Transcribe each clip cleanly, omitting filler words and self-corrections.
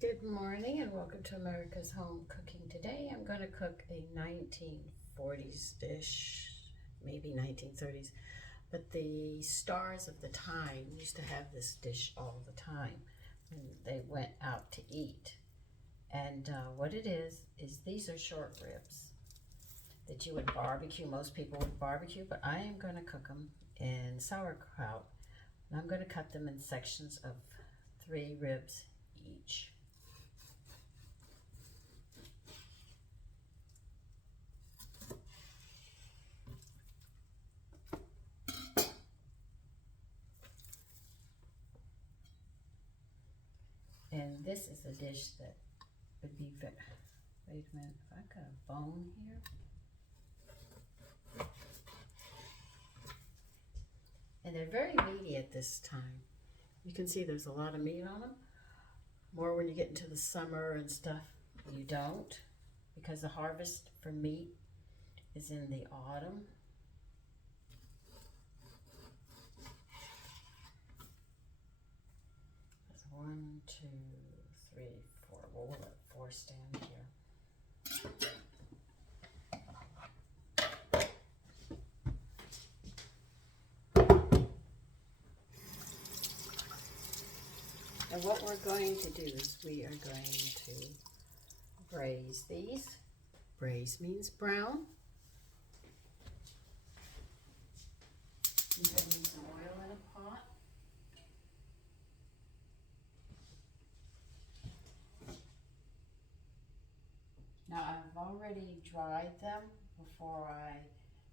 Good morning and welcome to America's Home Cooking. Today I'm going to cook a 1940s dish, maybe 1930s, but the stars of the time used to have this dish all the time when they went out to eat. And what it is these are short ribs that you would barbecue. Most people would barbecue, but I am going to cook them in sauerkraut. And I'm going to cut them in sections of 3 ribs each. And this is a dish that would be, wait a minute, if I got a bone here. And they're very meaty at this time. You can see there's a lot of meat on them. More when you get into the summer and stuff. You don't, because the harvest for meat is in the autumn. That's 1, 2, 3, 4. We'll let 4 stand here. And what we're going to do is we are going to braise these. Braise means brown. You're going to need some oil in a pot. Now I've already dried them before I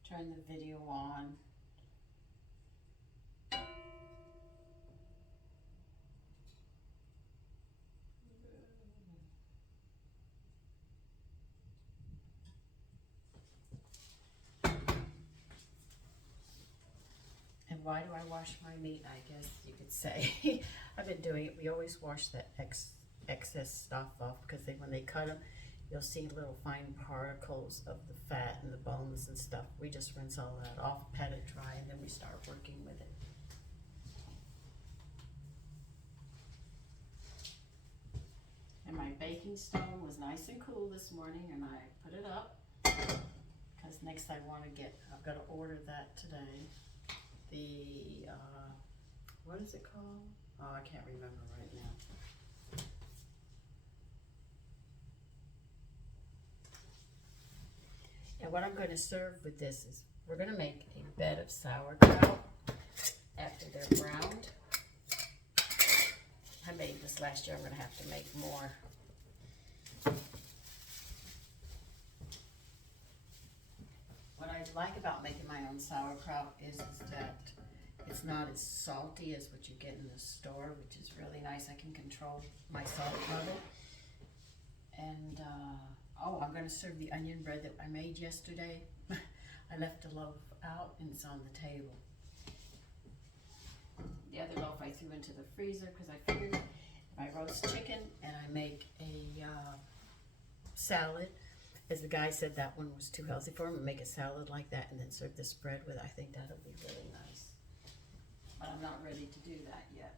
turn the video on. And why do I wash my meat? I guess you could say. I've been doing it. We always wash that excess stuff off because when they cut them, you'll see little fine particles of the fat and the bones and stuff. We just rinse all that off, pat it dry, and then we start working with it. And my baking stone was nice and cool this morning, and I put it up because next I've got to order that today. The, what is it called? Oh, I can't remember right now. And what I'm going to serve with this is we're going to make a bed of sauerkraut after they're browned. I made this last year. I'm going to have to make more. What I like about making my own sauerkraut is that it's not as salty as what you get in the store, which is really nice. I can control my salt level. And oh, I'm going to serve the onion bread that I made yesterday. I left a loaf out and it's on the table. The other loaf I threw into the freezer because I figured if I roast chicken and I make a salad, as the guy said that one was too healthy for him, make a salad like that and then serve this bread with it. I think that'll be really nice. But I'm not ready to do that yet.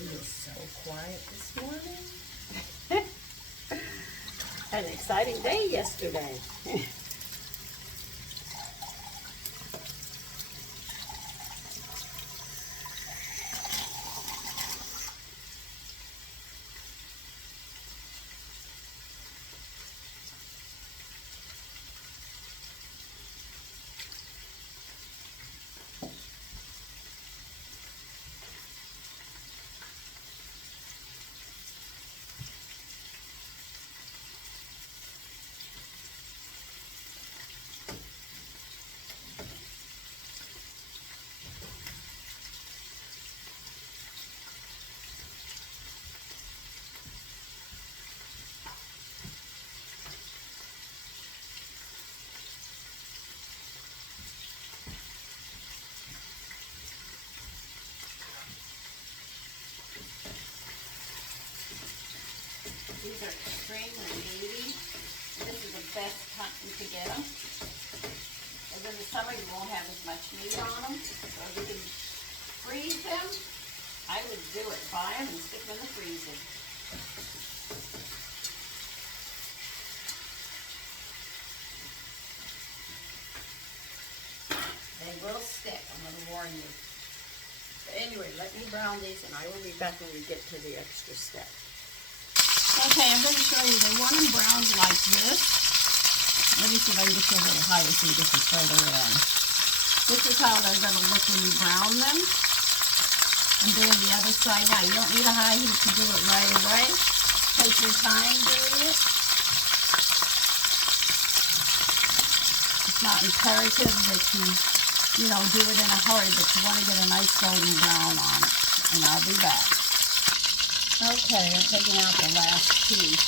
It was so quiet this morning. An exciting day yesterday. These are extremely meaty. This is the best time to get them. And in the summer you won't have as much meat on them. So if you can freeze them, I would do it. Buy them and stick them in the freezer. They will stick, I'm going to warn you. But anyway, let me brown these and I will be back when we get to the extra step. Okay, I'm going to show you. They want them browned like this. Let me see if I can get you a little higher so this is further in. This is how they're going to look when you brown them. I'm doing the other side now. You don't need a high heat to do it right away. Take your time doing it. It's not imperative that you know, do it in a hurry, but you want to get a nice golden brown on it. And I'll be back. Okay, I'm taking out the last piece.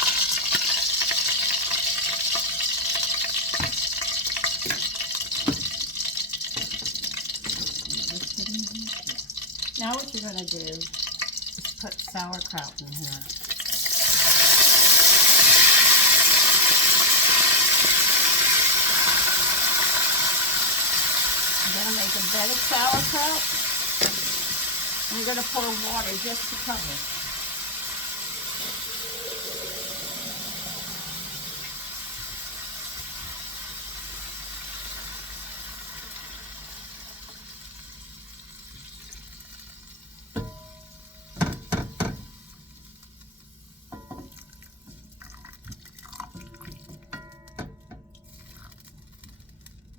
Now what you're going to do is put sauerkraut in here. I'm going to make a bed of sauerkraut. I'm going to pour water just to cover it.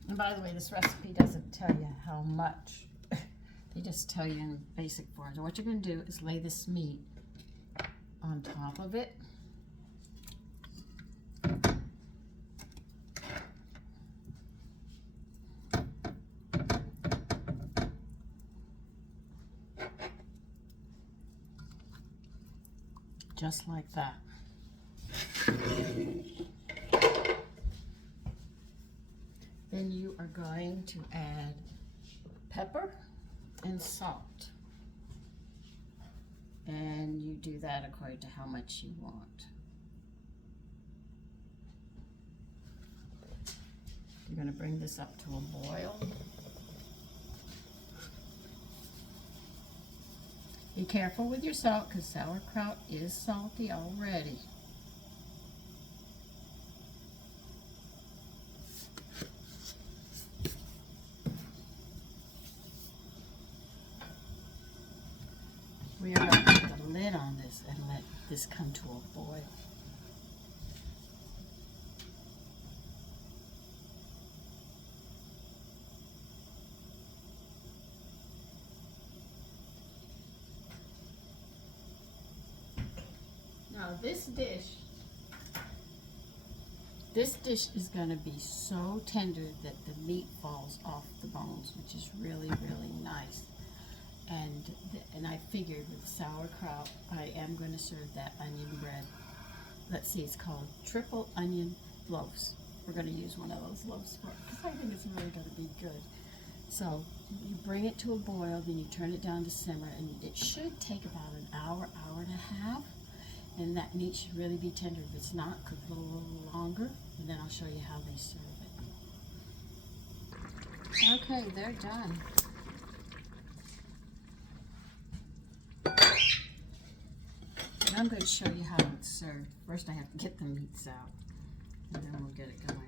And by the way, this recipe doesn't tell you how much. They just tell you in basic form. So what you're going to do is lay this meat on top of it. Just like that. Then you are going to add pepper and salt. And you do that according to how much you want. You're going to bring this up to a boil. Be careful with your salt because sauerkraut is salty already. We are going to put the lid on this and let this come to a boil. Now this dish is going to be so tender that the meat falls off the bones, which is really, really nice. And I figured with sauerkraut, I am going to serve that onion bread. Let's see, it's called triple onion loaves. We're going to use one of those loaves for it because I think it's really going to be good. So you bring it to a boil, then you turn it down to simmer, and it should take about an hour, hour and a half. And that meat should really be tender. If it's not, cook it a little longer, and then I'll show you how they serve it. Okay, they're done. And I'm going to show you how it's served. First I have to get the meats out, and then we'll get it going.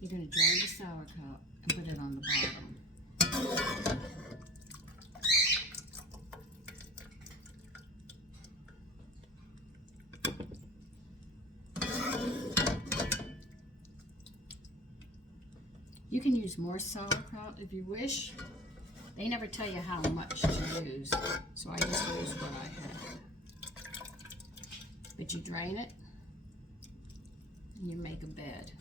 You're going to drain the sauerkraut and put it on the bottom. can use more sauerkraut if you wish. They never tell you how much to use, so I just used what I had. But you drain it, and you make a bed.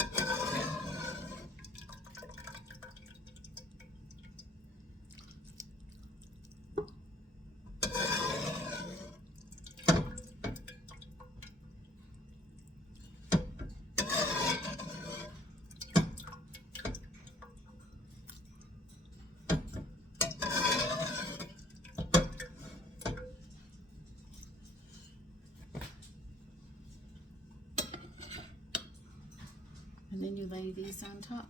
And then you lay these on top.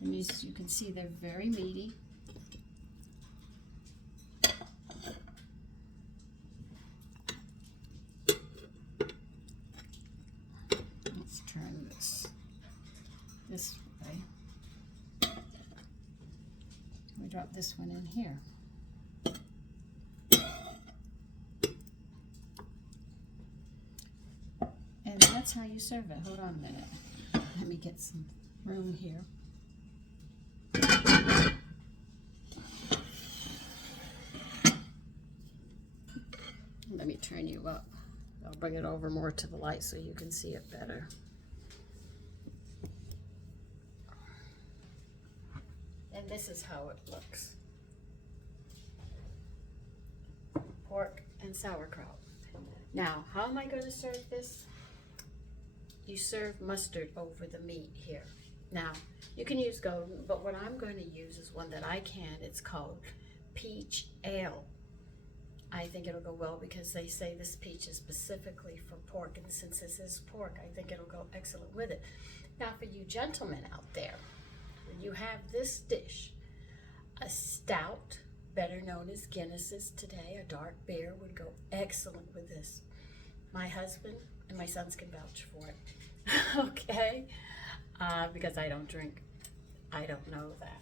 And you can see they're very meaty. Let's turn this way. We drop this one in here. And that's how you serve it. Hold on a minute. Let me get some room here. Let me turn you up. I'll bring it over more to the light so you can see it better. And this is how it looks. Pork and sauerkraut. Now, how am I going to serve this? You serve mustard over the meat here. Now, you can use golden, but what I'm going to use is one that I can. It's called peach ale. I think it'll go well because they say this peach is specifically for pork, and since this is pork, I think it'll go excellent with it. Now, for you gentlemen out there, you have this dish, a stout, better known as Guinness's today. A dark beer would go excellent with this. My husband and my sons can vouch for it. Okay? Because I don't drink. I don't know that.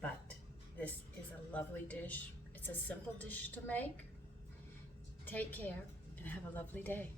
But this is a lovely dish. It's a simple dish to make. Take care and have a lovely day.